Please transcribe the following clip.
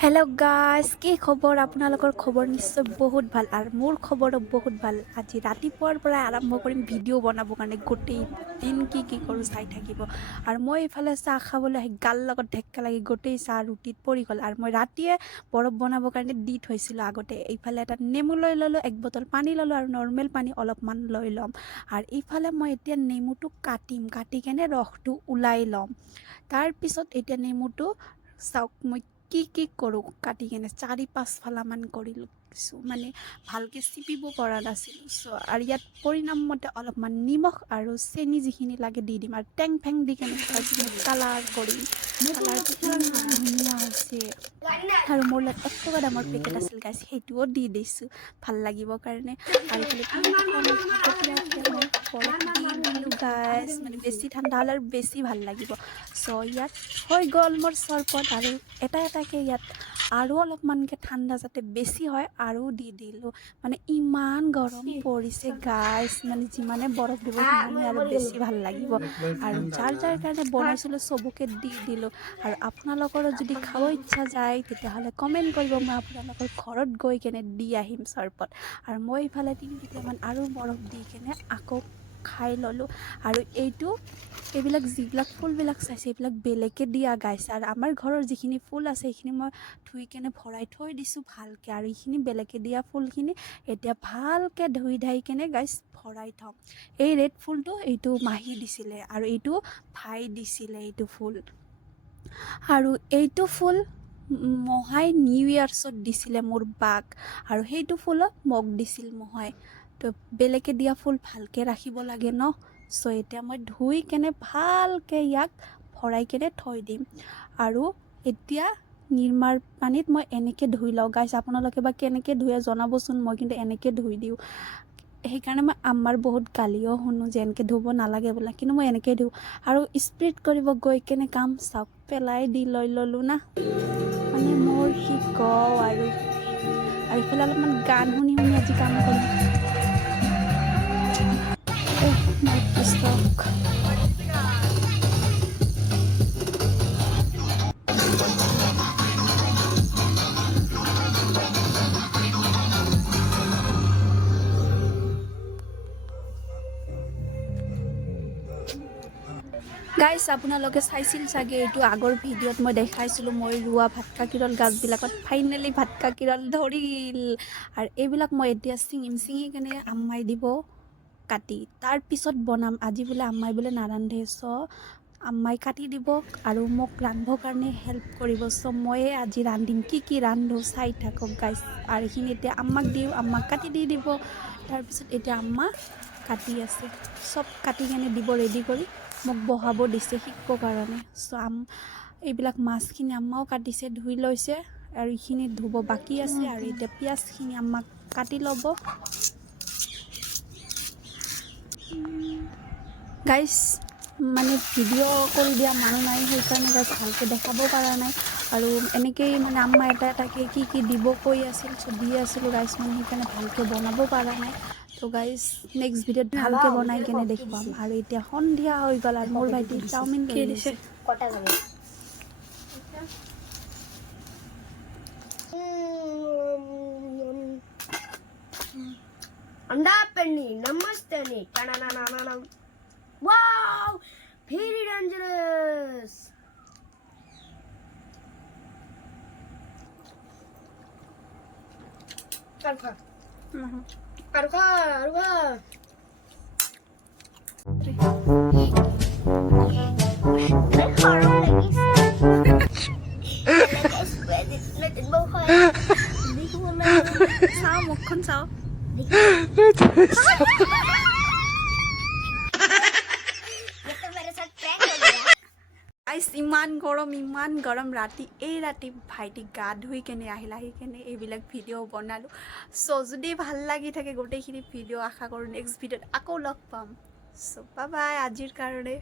hello guys কি খবৰ আপোনালোকৰ খবৰ নিশ্চয় বহুত ভাল আৰু মোৰ খবৰো বহুত ভাল আজি ৰাতিপুৱাৰ পৰা আৰম্ভ কৰিম ভিডিও বনাবৰ কাৰণে গোটেই দিন কি কৰো চাই থাকিব আৰু মই ইফালে চাহ খাবলৈ গাল লগত ঢেক্কা লাগি গোটেই চাহ ৰুটিত পৰি গল আৰু মই ৰাতিয়ে বৰফ বনাবৰ কাৰণে দি থৈছিলো আগতে ইফালে এটা নেমু লৈ ললো এক বটল পানী ললো আৰু নৰমেল পানী অলপমান লৈ লম আৰু ইফালে মই এতিয়া নেমুটো কাটি কেনে ৰসটো উলাই লম তাৰ পিছত এতিয়া নেমুটো চাওক মই কি কৰোঁ কাটি কেনে 4-5 ফালামান কৰিলোঁ মানে ভালকে চিপিব পৰা নাছিলোঁ আৰু ইয়াত পৰিণাম মতে অলপমান নিমখ আৰু চেনি যিখিনি লাগে দি দিম আৰু টেং ফেং দি কেনে কালাৰ কৰিম কালাৰটো ধুনীয়া হৈছে আৰু মোৰ লগত 1 টকা দামৰ পেকেট আছিল গাইছ সেইটোও দি দিছোঁ ভাল লাগিব কাৰণে আৰু গাইছ মানে বেছি ঠাণ্ডা হ'লে আৰু বেছি ভাল লাগিব ইয়াত হৈ গ'ল মোৰ চৰবত আৰু এটাকে ইয়াত আৰু অলপমানকে ঠাণ্ডা যাতে বেছি হয় আৰু দি দিলোঁ মানে ইমান গৰম পৰিছে গাইছ মানে যিমানে বৰফ দিব সিমানে আৰু বেছি ভাল লাগিব আৰু যাৰ কাৰণে বনাইছিলোঁ চবকে দি দিলোঁ আৰু আপোনালোকৰো যদি খাব ইচ্ছা যায় তেতিয়াহ'লে কমেণ্ট কৰিব মই আপোনালোকৰ ঘৰত গৈ কেনে দি আহিম চৰবত আৰু মই ইফালে 3 টুকুৰামান আৰু বৰফ দি কেনে আকৌ খাই ললোঁ আৰু এইবিলাক যিবিলাক ফুলবিলাক চাইছে এইবিলাক বেলেগে দিয়া গাইছে আৰু আমাৰ ঘৰৰ যিখিনি ফুল আছে সেইখিনি মই ধুই কেনে ভৰাই থৈ দিছোঁ ভালকে আৰু এইখিনি বেলেগে দিয়া ফুলখিনি এতিয়া ভালকে ধুই ধাই কেনে গাইছ ভৰাই থম এই ৰেড ফুলটো এইটো মাহী দিছিলে আৰু এইটো ভাই দিছিলে এইটো ফুল আৰু এইটো ফুল মহাই নিউ ইয়াৰ্ছত দিছিলে মোৰ বাক আৰু সেইটো ফুলক মোক দিছিল মহাই তো বেলেগে দিয়া ফুল ভালকে ৰাখিব লাগে ন এতিয়া মই ধুই কেনে ভালকে ইয়াক ভৰাই কেনে থৈ দিম আৰু এতিয়া নিৰ্মাৰ পানীত মই এনেকে ধুই লওঁ গাইছ আপোনালোকে বা কেনেকে ধুয়ে জনাবচোন মই কিন্তু এনেকে ধুই দিওঁ সেইকাৰণে মই আমাৰ বহুত গালিও শুনো যে এনেকে ধুব নালাগে বোলে কিন্তু মই এনেকে ধুওঁ আৰু স্প্ৰেড কৰিব গৈ কেনে কাম চাওক পেলাই দি লৈ ললোঁ না মানে মোৰ কওঁ আৰু ইফালে অলপমান গান শুনি আজি কাম কৰিম গাইছ আপোনালোকে চাইছিল চাগে এইটো আগৰ ভিডিঅ'ত মই দেখাইছিলোঁ মই ৰোৱা ভাতকা কিৰল গাছবিলাকত ফাইনেলি ভাতকা কিৰল ধৰিল আৰু এইবিলাক মই এতিয়া ছিঙি কেনে আম্মাই দিব কাটি তাৰ পিছত বনাম আজি বোলে আম্মাই বোলে নাৰান্ধে আম্মাই কাটি দিব আৰু মোক ৰান্ধিবৰ কাৰণে হেল্প কৰিব ময়ে আজি ৰান্ধিম কি ৰান্ধো চাই থাকক গাইছ আৰু এইখিনি এতিয়া আম্মাক দিওঁ আম্মাক কাটি দি দিব তাৰপিছত এতিয়া আম্মা কাটি আছে চব কাটি কেনে দিব ৰেডি কৰি মোক বহাব দিছে শিকিবৰ কাৰণে এইবিলাক মাছখিনি আম্মাও কাটিছে ধুই লৈছে আৰু এইখিনি ধুব বাকী আছে আৰু এতিয়া পিঁয়াজখিনি আম্মাক কাটি ল'ব গাইছ মানে ভিডিঅ' কৰি দিয়া মানুহ নাই সেইকাৰণে গাইছ ভালকৈ দেখাব পৰা নাই আৰু এনেকেই মানে আম্মা এটাকে কি দিব কৈ আছিল দি আছিলোঁ গাইছ মানে সেইকাৰণে ভালকৈ বনাব পৰা নাই তো গাইছ নেক্সট ভিডিঅ'ত ভালকৈ বনাই কেনে দেখুৱাম আৰু এতিয়া সন্ধিয়া হৈ গ'ল আৰু মোৰ ভাইটি চাওমিন লৈ দিছে अंडा पेन्नी नमस्ते नी टनानानाना वाओ वेरी डेंजरस करखा करखा sao một con sao ইমান গৰম ৰাতি ভাইটি গা ধুই কেনে আহি কেনে এইবিলাক ভিডিঅ' বনালোঁ যদি ভাল লাগি থাকে গোটেইখিনি ভিডিঅ' আশা কৰোঁ নেক্সট ভিডিঅ'ত আকৌ লগ পাম বাই আজিৰ কাৰণে